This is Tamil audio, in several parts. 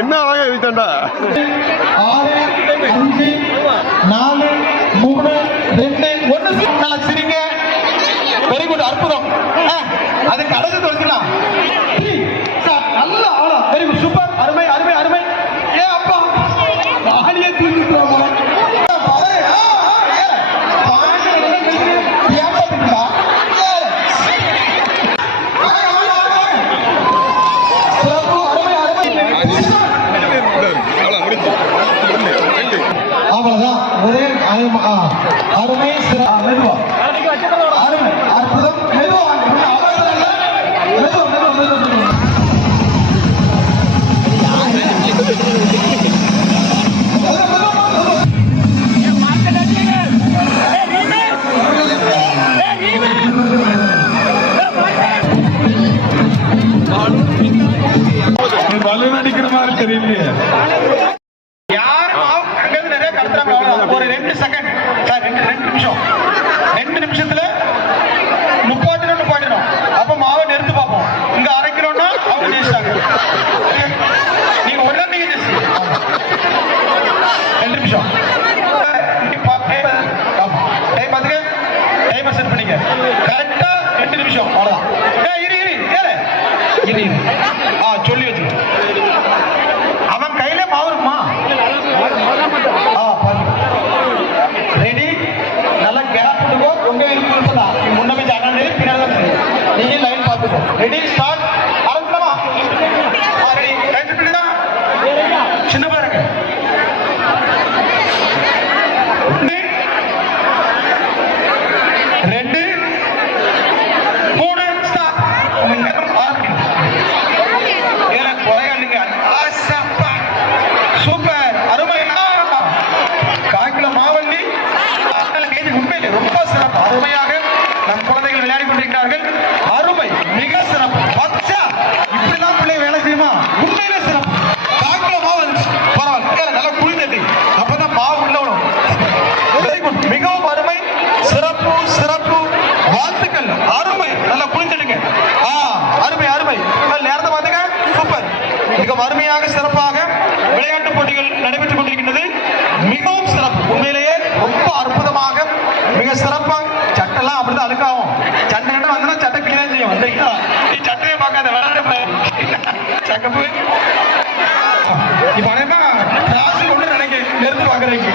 என்ன அழகா எழுதிட்டாண்டா. 6 5 4 3 2 1. நல்லா சிரிங்க. வெரி குட், அற்புதம். அதுக்கு அழகு தொலைக்கலாம். நல்ல ஆளா, வெரி குட், சூப்பர், அருமை அருமை அருமை. ஏ அப்பா ஆடியே தூக்கிட்டு அவ்வளவுதான். ஒரே அருமை, மெதுவா, அருமை, அற்புதம், மெதுவா, பலு நடிக்கிற மாதிரி தெரியலையே. ஒரு 2 செகண்ட் சார், 2 நிமிஷம், 2 நிமிஷத்துல நிப்பாட்டணும். அப்ப மாவை நிறுத்து பார்ப்போம். இங்க அரைக்கிறோம்னா அவங்க ஜெயிச்சிட்டாங்க. நீங்க ஒரு நீங்க ஜெயிச்சு 2 நிமிஷம் டைம் பார்த்துக்க. டைமர் செட் பண்ணிக்க கரெக்டா 2 நிமிஷம். அவ்வளவுதான். இரு சொல்லி வச்சு அவன் கையில மாவு இருக்குமா? ரெடி, நல்லா கேப் கொடுக்கோ. உங்க முன்ன போய் ஜானே பின்னாடி நீங்க லைன் பார்த்துக்கோ. ரெடி, ஸ்டார்ட், ஆரம்பிக்கலாமா? ரெடி, ரைட் பண்ணிடா. சின்ன பாருங்க. 1 2 3 ஸ்டார்ட். சூப்பர், அருமை. காய்க்குல மாவல்லி உண்மையிலே ரொம்ப சிறப்பு. அருமையாக நம் குழந்தைகள் விளையாடி கொண்டிருக்கிறார்கள். அருமை, மிக சிறப்பு. பச்சா இப்படிலாம் பிள்ளை வேலை செய்யுமா? உண்மையிலே சிறப்பு. காய்க்குல மாவு பரவாயில்ல, நல்லா குழி தட்டி அப்பதான் மாவு உள்ள விடும். வெரி குட், மிகவும் அருமை, சிறப்பு சிறப்பு. வாழ்த்துக்கள், அருமை. நல்லா குழி தட்டுங்க. அருமை அருமை. நேரத்தை பார்த்துங்க. சூப்பர், மிக அருமையாக சிறப்பாக விளையாட்டு போட்டிகள் நடைபெற்றுக் கொண்டிருக்கின்றது. மிகவும் சிறப்பு, உண்மையிலேயே ரொம்ப அற்புதமாக, மிக சிறப்பாக. சட்டெல்லாம் அப்படிதான் அழுக்காகும். சட்டை கட்ட வந்தா சட்டை கிளீனா செய்யும். நீ சட்டையை பார்க்காத, விளையாட சக்கப்பு. இப்ப ஒண்ணு நினைக்க நிறுத்து பாக்குறீங்க.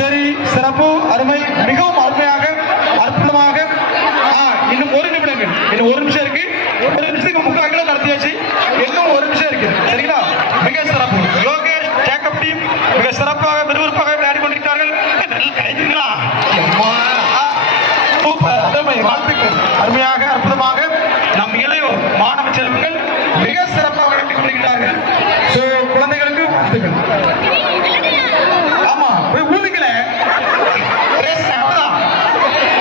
சரி, சிறப்பு, அருமை, மிகவும் அருமையாக, அற்புதமாக. இன்னும் 1 நிமிடங்கள், இன்னும் 1 நிமிஷம் இருக்கு. 1 நிமிஷத்துக்கு 3/4 கிலோ நடத்தியாச்சு. இன்னும் 1 நிமிஷம் இருக்கு. சரிங்களா? மிக சிறப்பு. யோகேஷ், ஜேக்கப் டீம் மிக சிறப்பாக விறுவிறுப்பாக விளையாடி கொண்டிருக்கிறார்கள். வாழ்த்துக்கள். அருமையாக, அற்புதமாக நம் இளையோர் மாணவ செல்வங்கள் மிக சிறப்பாக விளையாடி கொண்டிருக்கிறார்கள். குழந்தைகளுக்கு வாழ்த்துக்கள். ஆமா, போய் ஊதுக்கல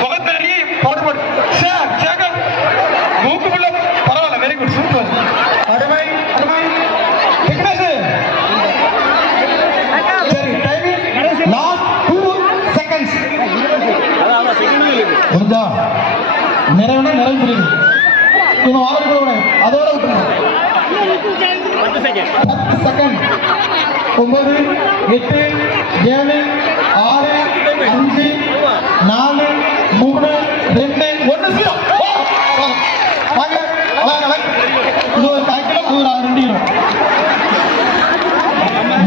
முகத்தறி போடுபடு. மூக்குள்ள பரவாயில்ல, வெரி குட், சூப்பர், அருமை அருமை. சரி, டைமிங் லாஸ்ட் 2 செகண்ட்ஸ். புரிஞ்சா? நிறைவுனா நிறைவு புரியுது. இவன் வாழ கூட அதோட விட்டுருங்க. 10 செகண்ட். 9 8 7 6 5 4 3 2 1 0. வாங்க, இன்னொரு காய்க்கில 2 கிலோ.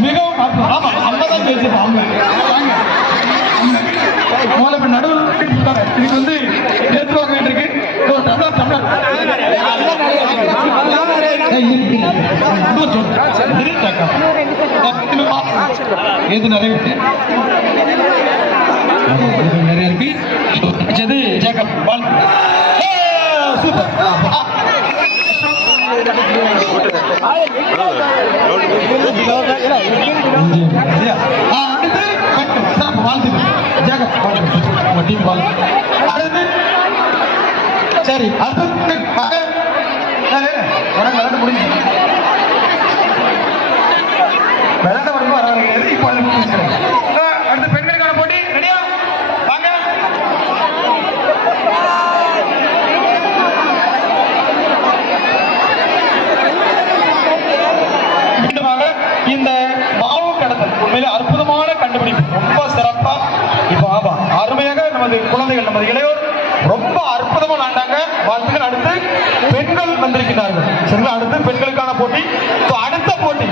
மிகவும் ஆமா, அங்கதான் பேசிப்பாங்க. இப்ப நடுவில் இதுக்கு வந்து நேற்று வாங்க இருக்கு. எது நிறைய நிறைய இருக்கு. ஜேக்கப் பால் சூப்பர். சரி, அடுத்து விளையாட்டு முடிஞ்சு விளையாட வரும்போது வராது. இப்போ அடுத்து பெண்களுக்கான போட்டி ரெடியா? வாங்க. நமது குழந்தைகள் நமது இளையோர் ரொம்ப அற்புதமா விளையாண்டாங்க. வாழ்த்துக்கள். அடுத்து பெண்கள் வந்திருக்கிறார்கள். சரிங்களா? அடுத்து பெண்களுக்கான போட்டி. அடுத்த போட்டி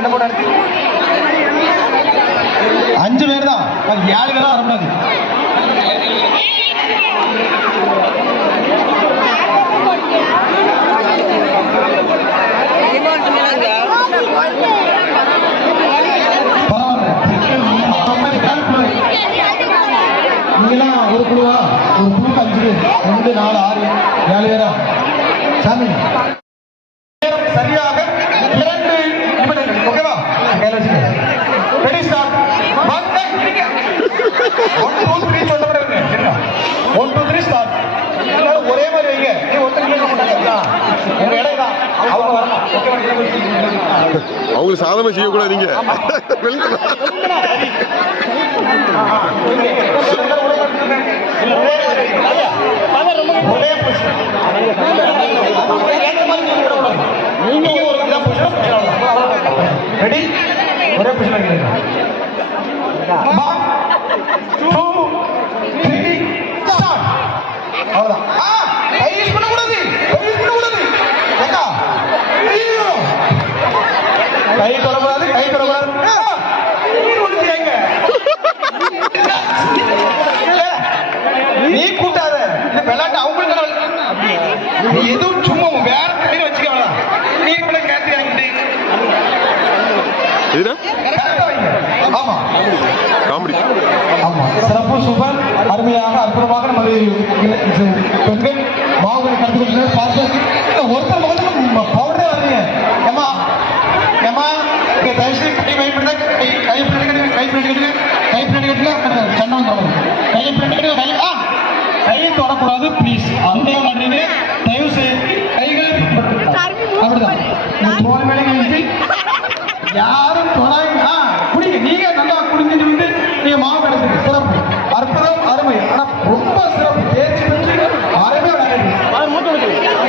என்ன போட்டி? 5 பேர் தான், 7 பேர் வரக்கூடாது. நீங்களாம் ஒரு குழுவா? ஒரு குழுக்கு 5 பேர், 2, 4, 6, 7 பேரா? சாமி சரியாக 2 நிமிடங்கள். ஓகேவா? கையில வச்சுக்க. Ready start. 1 2 3 சொல்ல முடியாது. 1 2 3 ஸ்டார்ட். எல்லாரும் ஒரே மாதிரி வைங்க. நீ ஒருத்தர் கேட்க மாட்டாங்க. உங்க இடம் தான். அவங்க வரணும். அவங்களுக்கு சாதனை செய்யக்கூடாது. நீங்க ரெடி? ஒரே பொசிஷன் கேளுங்க. 1 2 3 ஸ்டார்ட். அவ்வளவுதான். கை யூஸ் பண்ண கூடாது. கை யூஸ் பண்ண கூடாது. ஏக்கா கை தொடக்கூடாது. கை தொடக்கூடாது. நீ கூட்டாத. இந்த விளையாட்டு அவங்களுக்கு நீ எதுவும் சும்மா வேற கையில வச்சுக்க வேணாம். நீ கூட கேட்டு வாங்கிட்டு ஆமா காமெடி. ஆமா, சிறப்பு, சூப்பர், அருமையாக அற்புதமாக நமது பெண்கள் மாவுகளை கலந்து கொடுத்து பார்த்து ஒருத்தர் மகனுக்கு பவுடரே வரீங்க. ஏமா ஏமா இங்க தயவுசெய்து கை பயன்படுத்த கை பிடிக்க கை பிடிக்க கை பிடிக்க சண்டை தொடரும். கையை பிடிக்க கையை தொடக்கூடாது ப்ளீஸ். அந்த நன்றினே தயவு செய்து கைகளை அப்படிதான் தோல் மேலே கழிச்சு யாரும் தொடாங்க. குடிங்க. நீங்க நல்லா குடிஞ்சிட்டு வந்து நீங்க மாவு கிடைச்சிருக்கு. சிறப்பு, அற்புதம், அருமை. ஆனா ரொம்ப சிறப்பு. தேர்ச்சி பெற்று அருமை விளையாடுங்க.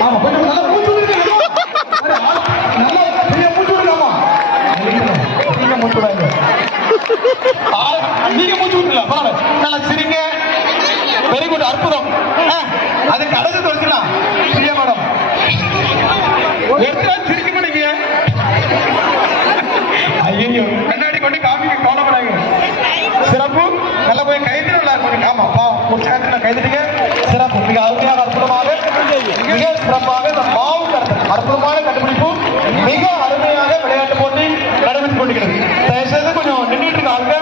ஆமா, கொஞ்சம் நல்லா மூச்சு விடுங்க. நல்லா நீங்க மூச்சு விடுங்கம்மா. நீங்க மூச்சு விடாங்க. நீங்க மூச்சு விட்டுல பரவாயில்ல. நல்லா சிரிங்க. வெரி குட், அற்புதம். அதுக்கு அடைஞ்சு வச்சுக்கலாம். பிரியா மேடம் எடுத்து சிரிக்க மாட்டீங்க. ஐயோ, கண்ணாடி கொண்டு காமிக்கு கவலைப்படாங்க. சிறப்பு, நல்லா போய் கைது விளையாடுங்க. ஆமா, உற்சாகத்தில் கைதிட்டீங்க. சிறப்பு, மிக அருமையாக அற்புதமாக மிக சிறப்பாக இந்த மாவு கருத்து அற்புதமான கண்டுபிடிப்பு. மிக அருமையாக விளையாட்டு போட்டி நடைபெற்றுக் கொண்டிருக்கிறது. தயவுசெய்து கொஞ்சம் நின்றுட்டு இருக்காங்க.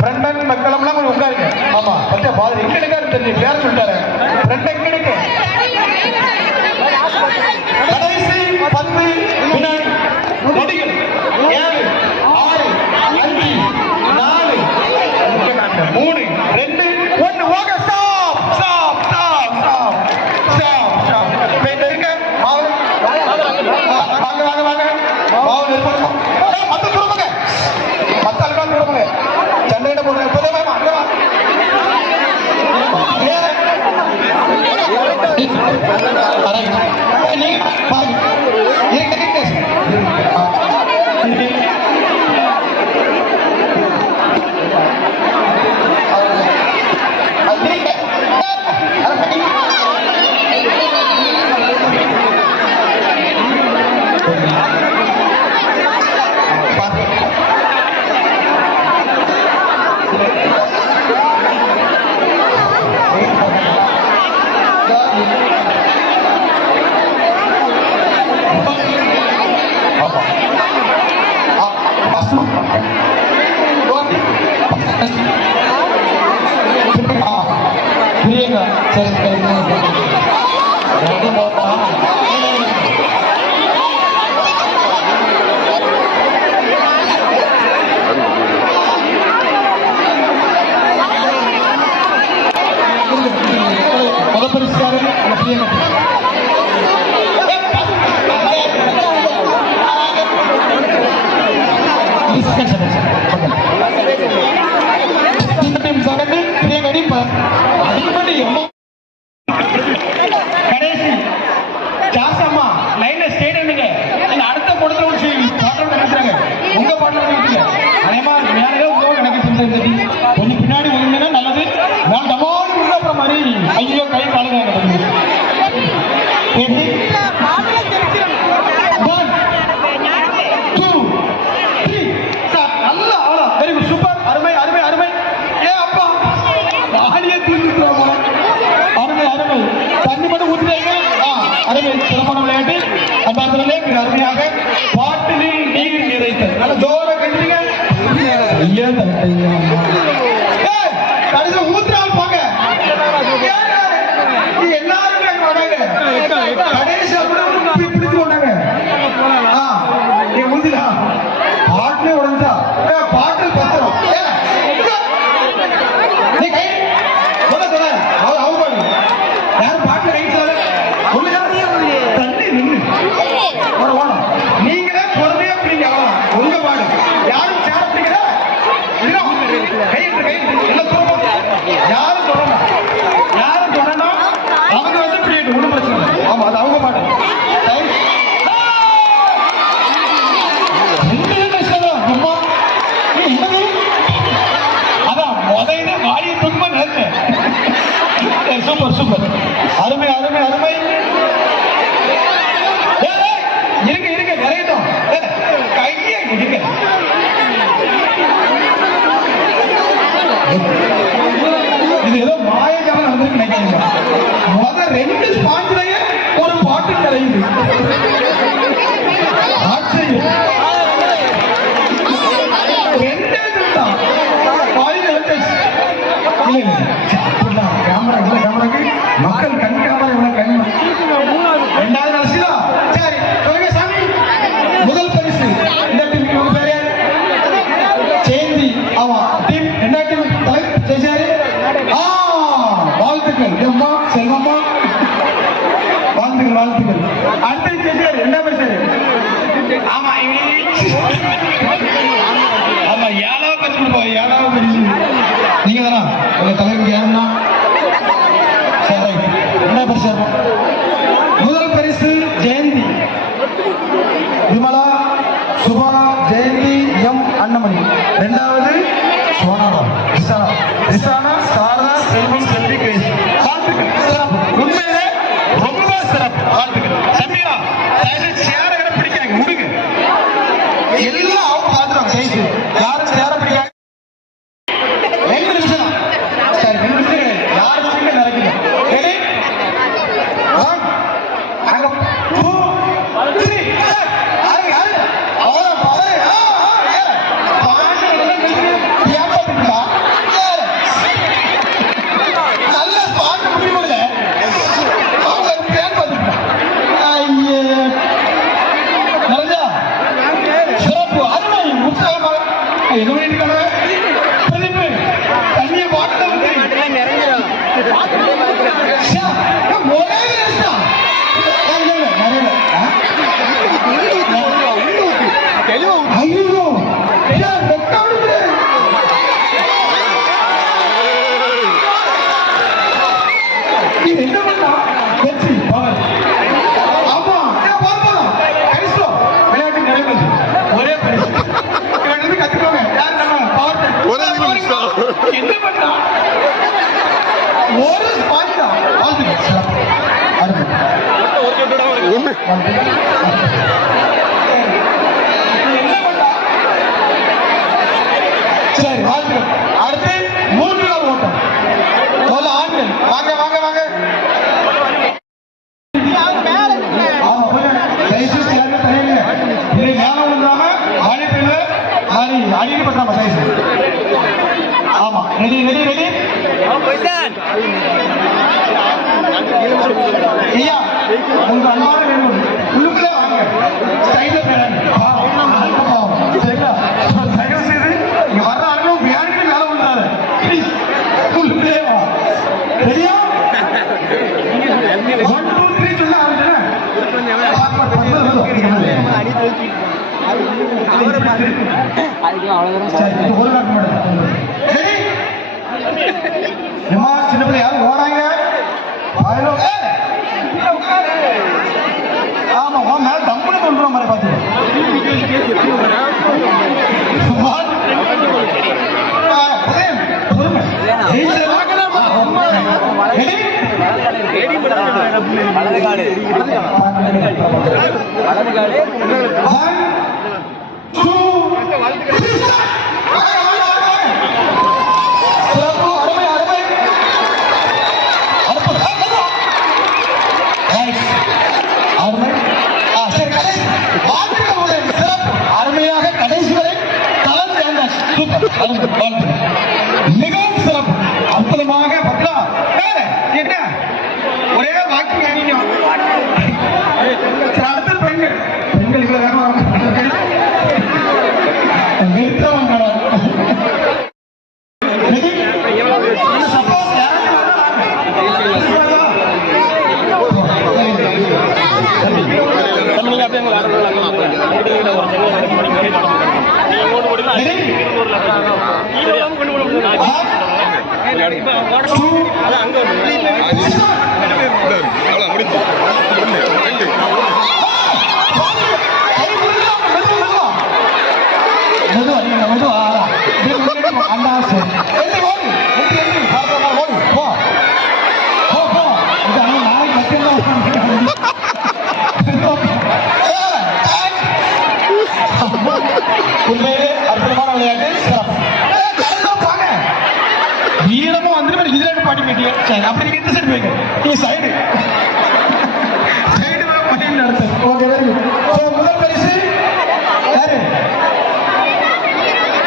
ஃப்ரெண்டன் மக்களம்லாம் கொஞ்சம் உட்காருங்க. ஆமா, பத்தியா பாதிரி எங்க எடுக்காரு தெரிஞ்சு பேர் சொல்லிட்டாரு. ஃப்ரெண்ட் எங்க எடுக்க கடைசி 10 வினாடி நொடிகள். 7 6 5 4 3 2 1 okay. Stop stop stop stop stop stop. பேண்ட் இருக்க மாவு வாங்க வாங்க வாங்க. மாவு நிர்பந்தம். மத்த துறவுங்க, மத்த அல்வா துறவுங்க. சண்டையிட போடுங்க. இப்போதே வாங்க அங்க வா. நீங்க பாருங்க. கடைசி ஜாசம்மா லைன்ல ஸ்டேட் பண்ணுங்க. நீங்க அடுத்த கூடத்துல ஒரு பாட்டம் நடத்துறாங்க. உங்க பாட்டம் நடத்துங்க. அதே மாதிரி மேலே உங்க கணக்கு கொஞ்சம் பின்னாடி ஒழுங்குனா நல்லது. வேண்டாமோ Ready? 1, 2, 3. Start. நல்லா அவ்வளோ. Very good, super. அருமை அருமை அருமை. ஏ அப்பா, ஆடியே தீர்ந்துட்டோம். அருமை அருமை. தண்ணி மட்டும் ஊத்துறீங்க. அருமை, சிறப்பான விளையாட்டு. அந்த இடத்துல மிக அருமையாக பாட்டிலில் நீர் நிறைத்தல். நல்ல ஜோரா கட்டுறீங்க. ஐயா தட்டையா. ஏய், கடைசில ஊத்துறாள் பாங்க. எல்லாரும் வராங்க. கடைசியா கூட பிடிச்சு கொண்டாங்க. நீ ஊத்திடா. பாட்டிலே உடஞ்சா. பாட்டில் பத்திரம். நீ கை சொல்ல சொல்ல. அவங்க யாரும் பாட்டில் கை சொல்ல. தண்ணி நின்று நீங்களே பொறுமையா பிடிங்க. உங்க பாடு யாரும் சேர பிடிக்கிற கை என்ன சொல்லணும். யாரும் சொல்லணும். யாரும் சொல்லணும். அவங்க வந்து பிடிக்கட்டும். ஒன்றும் பிரச்சனை இல்லை. ஆமா, அது அவங்க பாடு. அதான் முதல்ல வாடிய துன்ப நினைச்சேன். Super super. அருமை அருமை அருமை. இருங்க இருங்க, நிறையட்டும். கையை இருங்க. இது ஏதோ மாயஜாலம் வந்து நினைக்கிறீங்க. முதல் 2 ஸ்பாஞ்சிலேயே ஒரு பாட்டு நிறையுது. ஆச்சரியம். 2 தான் கேமராக்கு மக்கள் கண் கேமரா இவ்வளவு கண். 2வது ரசிதா. சரி சொல்லுங்க சாமி. முதல் பரிசு இந்த டீம் உங்க பேரு ஜெயந்தி. ஆமா, டீம் என்ன டீம் தலைவர் ஜெயசாரி. வாழ்த்துக்கள் அம்மா, செல்வம்மா. வாழ்த்துக்கள் வாழ்த்துக்கள். அடுத்த ஜெயசாரி என்ன பரிசு? ஆமா ஆமா, 7வது பரிசு கொடுப்போம். 7வது பரிசு நீங்க தானா? உங்க தலைவருக்கு யாருன்னா? சரி, 2வது பரிசு. முதல் பரிசு ஜெயந்தி விமலா, சுபா, ஜெயந்தி, எம் அண்ணமணி. 2வது சோனாரா, ரிசானா, சாரதா, செல்வம், செல்வி, கிரேஸ். வாழ்த்துக்கள். சிறப்பு, உண்மையிலே ரொம்ப சிறப்பு. வாழ்த்துக்கள். சமீரா, சேர பிடிக்காங்க முடிங்க. எல்லாம் அவங்க பார்த்துருவாங்க. ஜெயிச்சு யாரும் சேர பிடிக்காங்க. 2 நிமிஷம். சரி, 2 நிமிஷம். யாருமே நினைக்கிறேன். ரெடி? 1, 2, 3. என்ன பண்ணா ஒரு ஸ்பாட் தான். சரி, வாழ்த்துக்கள். அடுத்து 3வது ஓட்டம். முதல்ல ஆண்கள் வாங்க வாங்க வாங்க. அடிக்கடி பண்றாம சைஸ். ஆமா, ரெடி ரெடி ரெடி. ஐயா, உங்க அன்பான வேணும் உள்ளுக்குள்ளே வாங்க. சைடுல பேராங்க. சரிங்களா? தயவு செய்து இங்க வர்ற ஆளும் வியாடிக்கு மேல விடுறாரு. ப்ளீஸ் உள்ளுக்குள்ளே வா. ரெடியா? 1 2 3 சொல்ல ஆரம்பிச்சேன். சின்ன பிள்ளை யாரும் ஓடாங்க. ஆமா, மேல தம்புன்னு கொண்டு மாதிரி பார்த்து அருமையாக கடைசி வரை மிகவும் சிறப்பு அற்புதமாக பத்ரா என்ன ஒரே வாக்கு அடுத்த பெண்கள் பெண்கள் இவ்வளவு உண்மையிலே அற்புதமான விளையாட்டு வீரமும் வந்து இதுல பாட்டி போயிட்டீங்க சரி அப்படி நீங்க இந்த சைடு போய்ங்க நீங்க சைடு சைடு நடத்து ஓகே வெரி குட் முதல் பரிசு யாரு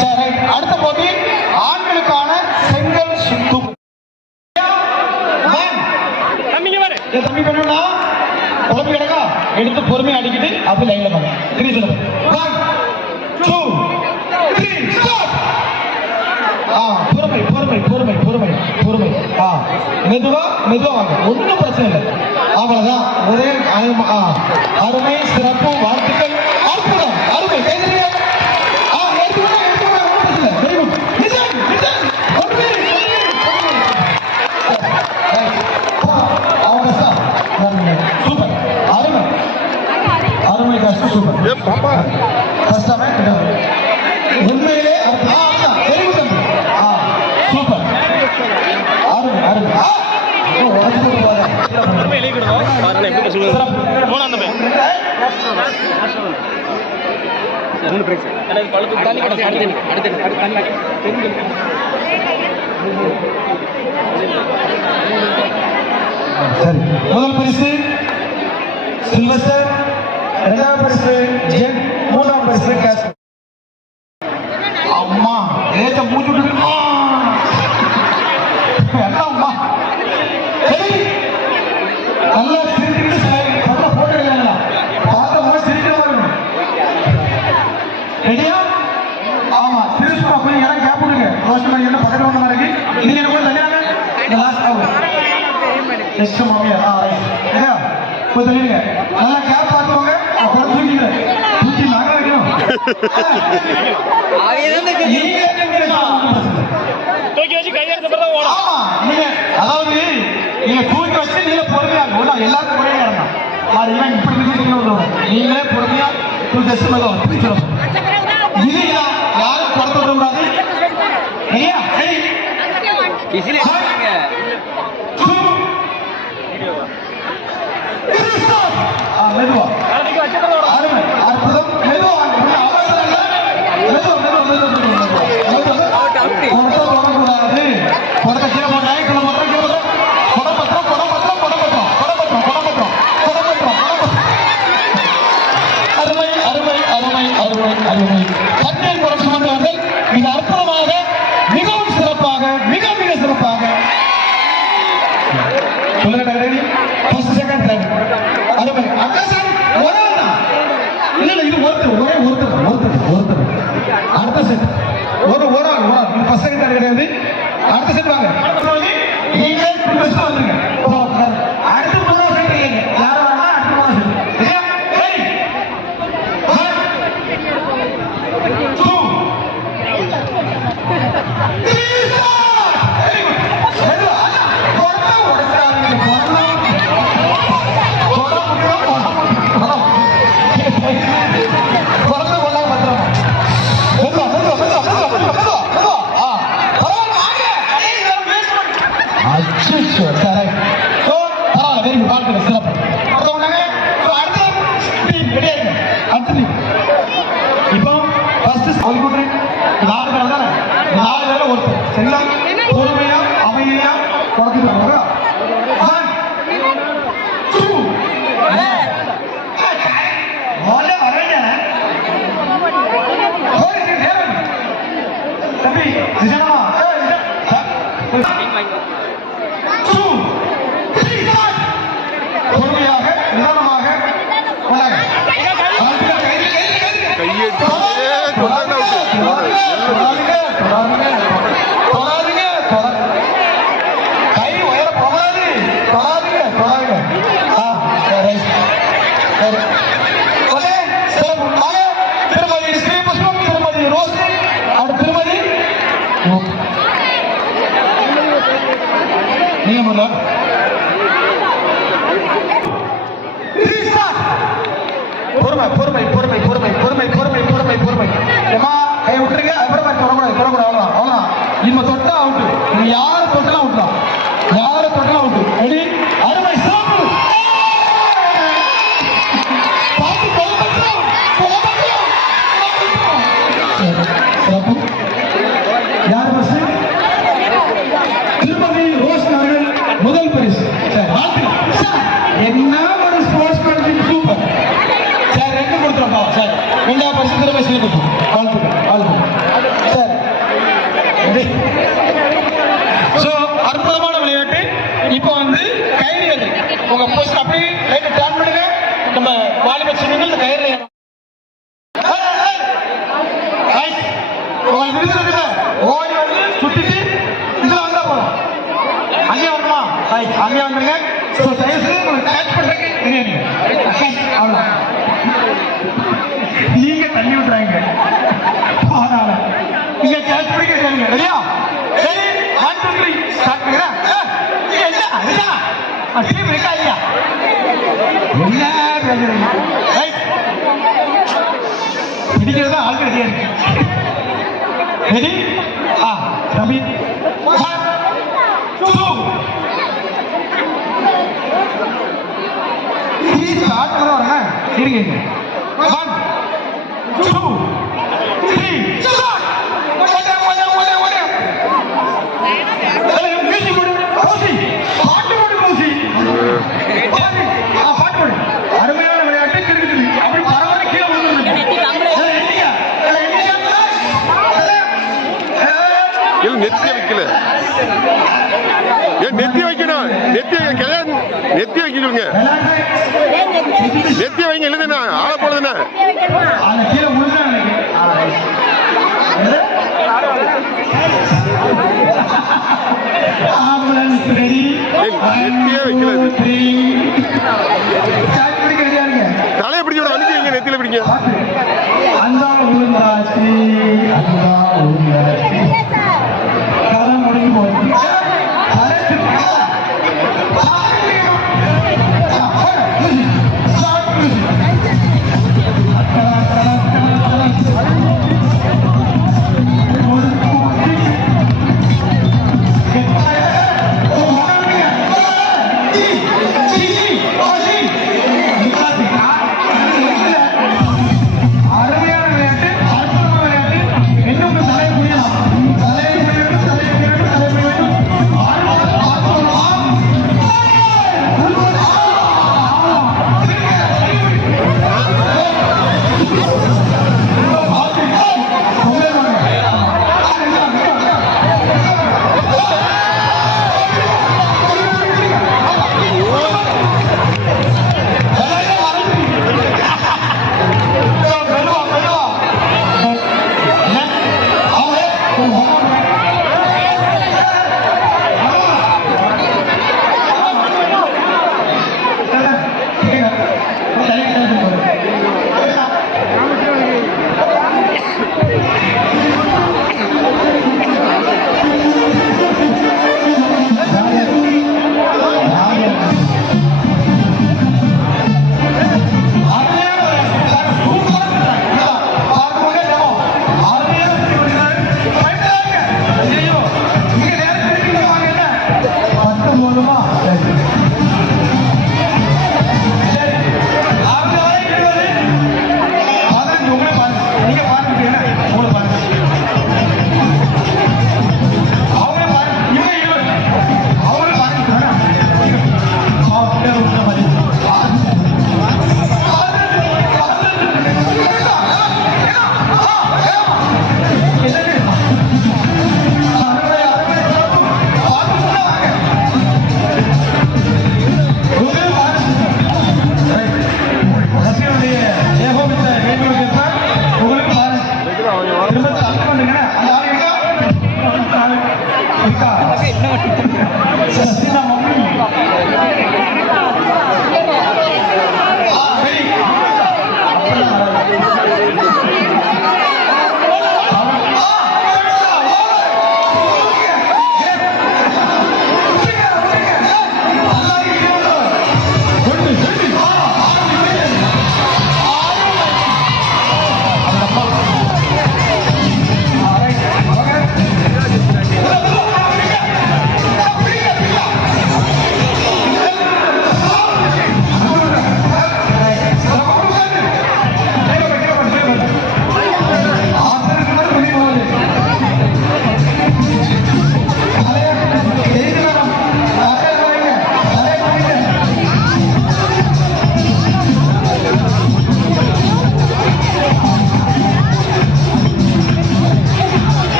சரி அடுத்த போட்டி ஆண்களுக்கான செங்கல் சுத்தும் தம்பி பண்ணுனா உடம்பு கிடக்கா எடுத்து பொறுமையை அடிக்கிட்டு அப்படி லைன்ல பாருங்க 3 சொல்லுங்க 1 2 3 ஸ்டார்ட் பொறுமை பொறுமை பொறுமை பொறுமை பொறுமை மெதுவா மெதுவா வாங்க ஒன்றும் பிரச்சனை இல்லை அவ்வளவுதான் ஒரே அருமை சிறப்பு வாழ்த்துக்கள் அற்புதம் அருமை கைதறிய சூப்பர் அருமை அருமை கஷ்டம் சூப்பர் கஷ்டமே உண்மையிலே சூப்பர் அருமை அருமை சரி முதல் பரிசு சில்வஸ்டர் இரண்டாவது பரிசு ஜெட் மூன்றாவது பரிசு கேஷ் அம்மா ஏத்த மூச்சு விட்டு அம்மா சரி நல்லா சிரிச்சுக்கிட்டு போட்டு பார்த்த சிரிக்கிற ரெடியா ஆமா சிரிச்சு கொஞ்சம் யாரும் கேப் விடுங்க ரோஷன் பண்ணி என்ன பக்கத்துல ஒண்ணு இருக்கு இது என்ன கூட தனியாக இந்த லாஸ்ட் ஆகும் எக்ஸ்ட்ரா மாமியா ஐயா கொஞ்சம் தள்ளிடுங்க நல்லா கேப் பார்த்துக்கோங்க அப்புறம் தூக்கிக்கிறேன் தூக்கி நாங்க வைக்கணும் அதாவது நீங்க தூக்கி வச்சு நீங்க பொறுமையா இருக்கும் எல்லாருக்கும் பொறுமையா இருந்தான் இப்படி நீங்களே பொறுமையா தூக்கி வச்சு இது யாரும் படத்தை விடக்கூடாது மெதுவா அருமை அற்புதம் மெதுவா அருமை அருமை அருமை அருமை அருமை கண்ணீர் புரம் சுமந்தவர்கள் மிக அற்புதமாக மிகவும் சிறப்பாக மிக மிக சிறப்பாக சொல்லுங்க ஃபர்ஸ்ட் செகண்ட் தேர்ட் அருமை அக்கசன் ஒரே இல்ல இது ஒருத்தர் அடுத்த செட் ஒரு ஃபர்ஸ்ட் செகண்ட் தேர்ட் கிடையாது அடுத்த செட் வாங்க நீங்க ஃபர்ஸ்ட் வந்துருங்க அடுத்த மூணாவது செட் நீங்க யார் வரலாம் அடுத்த மூணாவது செட் ஒருத்தர் சரிங்களா? பொறுமையா அமைதியா குறைச்சிட்டு போங்க. 1 2 தம்பி நிஜமா பொறுமையாக நிதானமாக கை உயர போகாது. தொடாதீங்க தொடாதீங்க. திருமதி ஸ்ரீபுஷ்பம், திருமதி ரோசி, அடுத்து திருமதி நீங்க முதல்ல பொறுமை பொறுமை பொறுமை பொறுமை பொறுமை பொறுமை பொறுமை பொறுமை. ஏமா கை விட்டுருங்க. அப்புறமா தொடக்கூடாது தொடக்கூடாது. அவ்வளோதான் அவ்வளோதான். இனிமே தொட்டா அவுட்டு. நீ யாரை தொட்டலாம் அவுட்லாம். யாரை தொட்டலாம் அவுட்டு. ரெடி? அருமை சிறப்பு. சிறப்பு. யார் பஸ்? திருமதி ரோஷன் அவர்கள் முதல் பரிசு. என்ன ஒரு ஸ்போர்ட்ஸ் மேன், சூப்பர் சார். 2 கொடுத்துருப்பா சார். 2ஆவது பரிசு திரும்ப சேர்ந்து சார். ஸோ அற்புதமான விளையாட்டு. இப்போ வந்து கயிறு ஏறு. உங்க போஸ்ட் அப்படியே லைட்டை டேன் பண்ணுங்க. நம்ம வாலிபர் சொன்னீங்க இந்த கயிறு உங்களை விடுதலை ஓடி வந்து சுத்திட்டு இதுல வந்தா போதும். அங்கே வரணுமா? அங்கே வந்துருங்க. ஸோ தயவுசெய்து உங்களுக்கு கேட்ச் பண்றதுக்கு அவ்வளோதான். நீங்க தள்ளி விட்டுறாங்க. அதனால நீங்க கேட்ச் பண்ணி கேட்காங்க. ரெடியா? சரி 1 2 3 ஸ்டார்ட் பண்ணுறேன். டீம் இருக்கா இல்லையா? என்ன பேசுறீங்க? ரைட். பிடிக்கிறதா ஆள் ரெடியா இருக்கு. ரெடி? தம்பி 1 2 3 ஸ்டார்ட் பண்ண வரேன். இருங்க 1 2 3 ஸ்டார்ட். அருமையான விளையாட்டு. கிரிக்கெட் அப்படி பரவாயில்ல கீழே நெத்திய வைக்கல. ஏன் நெத்திய வைக்கணும்? நெத்திய நெத்திய வைக்கணுங்க. நெத்திய வைங்க. இல்லைன்னா ஆள போடுதுண்ணா. கீழே நெத்தியே வைக்கல. தலையை பிடிக்க அனுப்பிங்க. நெத்தியில பிடிங்க. முடிஞ்சு போச்சு.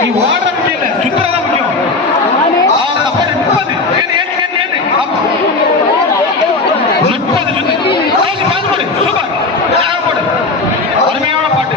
நீ ஓடுற முக்கியம் இல்ல, சுத்துறதா முக்கியம். 30 சுத்து. சூப்பர். போடு. அருமையான பாட்டு.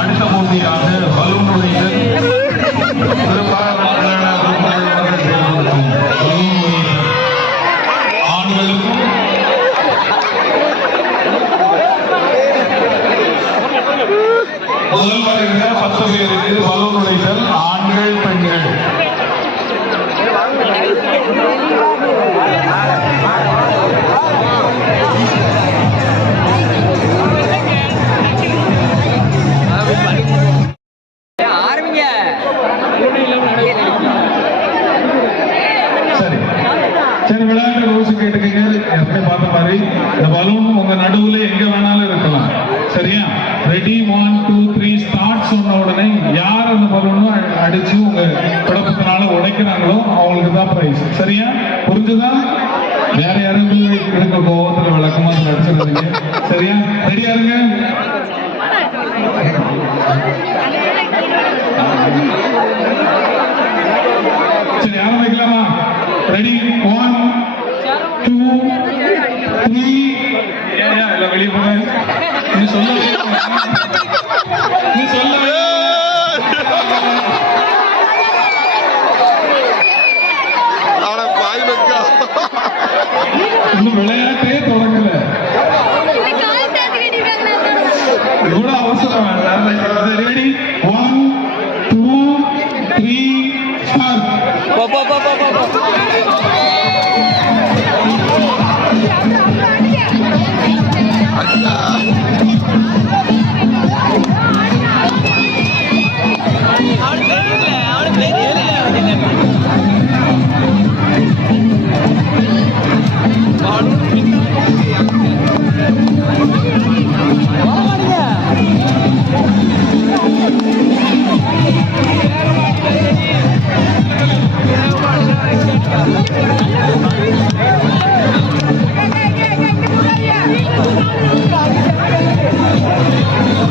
அடுத்த போட்டியாக பலூன் உடைத்தல் ஆண்களுக்கும் முதல் வருகிற 10 பேருக்கு பலூன் உடைத்தல் ஆண்கள் பெண்கள். சரி சரி, விளையாட்டு ரூல்ஸ் கேட்டுக்கங்க. எப்படி பார்த்த மாதிரி இந்த பலூன் உங்க நடுவுல எங்க வேணாலும் இருக்கலாம். சரியா? ரெடி 1 2 3 ஸ்டார்ட் சொன்ன உடனே யார் அந்த பலூனும் அடிச்சு உங்க குழப்பத்தினால உடைக்கிறாங்களோ அவங்களுக்கு தான் பிரைஸ். சரியா? புரிஞ்சுதா? வேற யாரும் இருக்க கோவத்துல விளக்கமா நடிச்சிருந்தீங்க. சரியா? ரெடியா இருங்க. சரி, ஆரம்பிக்கலாமா? ரெடி 1 2 3. ஏன் எல்லாம் வெளியே போங்க. நீ சொல்லவே ஆனா பாய் மக்கா இன்னும் விளையாட்டே தொடங்கல. இவ்வளவு அவசரம் வேண்டாம். Ready 1 2 3 start.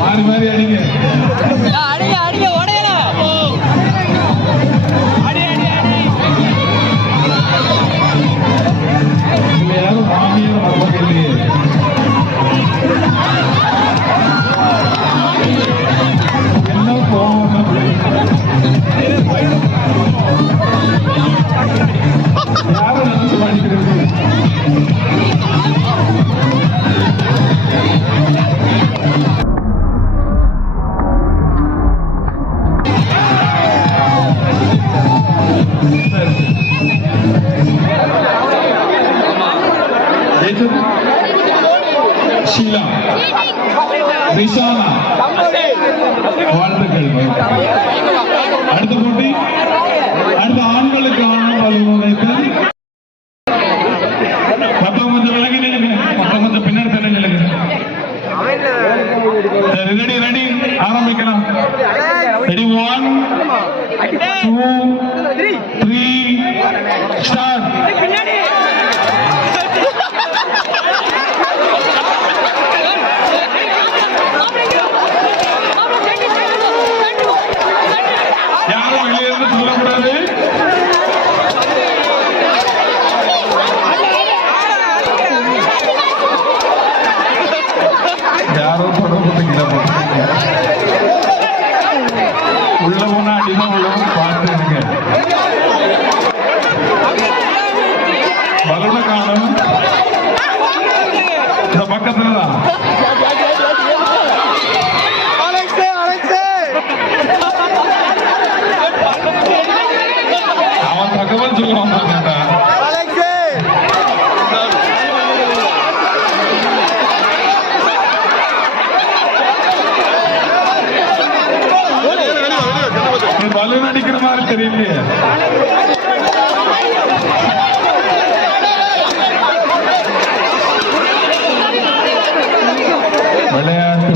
மாறி மாறி அடிங்க. இங்க யாரும் மாமியார் மருமக இல்லையே. என்ன கோவம்? யாரும் நினைச்சு படிக்கிறது. ஷீலா, ரிஷானா, வாழ்த்துக்கள். அடுத்த போட்டி அடுத்த ஆண்களுக்கான பலூன் உடைத்தல். மொத்தம் கொஞ்சம் விலகி நில்லுங்க. மொத்தம் கொஞ்சம் பின்னாடி தள்ளி நில்லுங்க. ரெடி ரெடி, ஆரம்பிக்கலாம். Ready 1 2 3 start. யாரும் வெளியே இருந்து சொல்லக்கூடாது. இந்த பக்கத்துல தான். அவன் தகவல் சொல்லுவான் பாருங்கடா. நீ பலூன் அடிக்கிற மாதிரி தெரியலையே. விளையாட்டு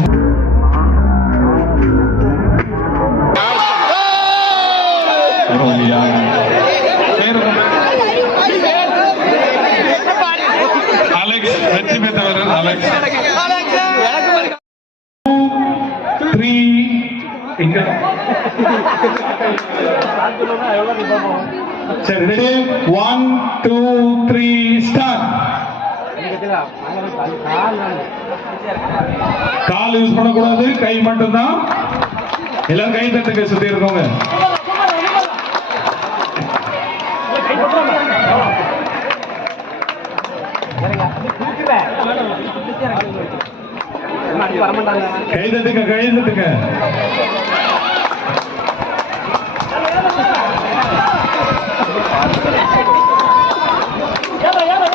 அலெக்ஸ் வெற்றி பெற்றவர். அலெக்ஸ் 3 இங்க. சரி ரெடி 1 2 3 ஸ்டார்ட். கால் யூஸ் பண்ணக்கூடாது, கை மட்டும்தான். எல்லாரும் கை தட்டுங்க சுத்தி இருக்கவங்க. கை தட்டுங்க, கை தட்டுங்க.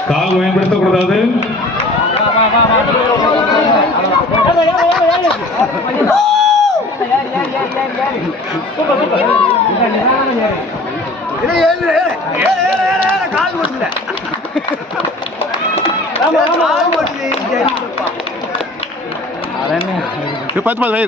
கால் பயன்படுத்தக்கூடாது. பார்த்து பாரு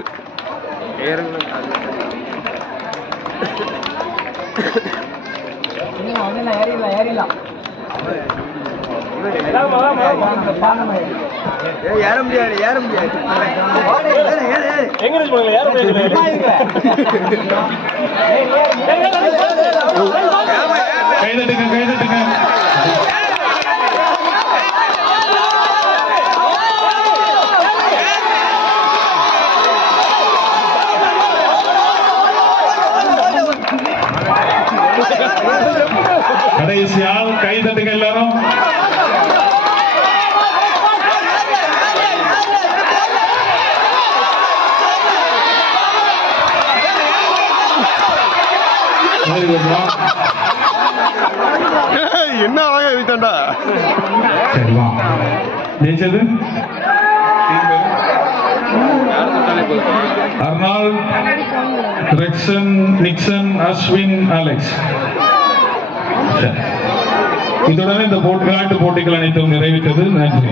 ஏற முடியாது கை தட்டுங்க, கை தட்டுங்க. கடைசியால் கை தட்டுங்க எல்லாரும். என்ன அழகா வைத்தாண்டா. சரி வா. ஜெயிச்சது அர்னால், ரெக்சன், நிக்சன், அஸ்வின், அலெக்ஸ். இதுடன் இந்த விளையாட்டு போட்டிகள் அனைத்தும் நிறைவேற்றது. நன்றி.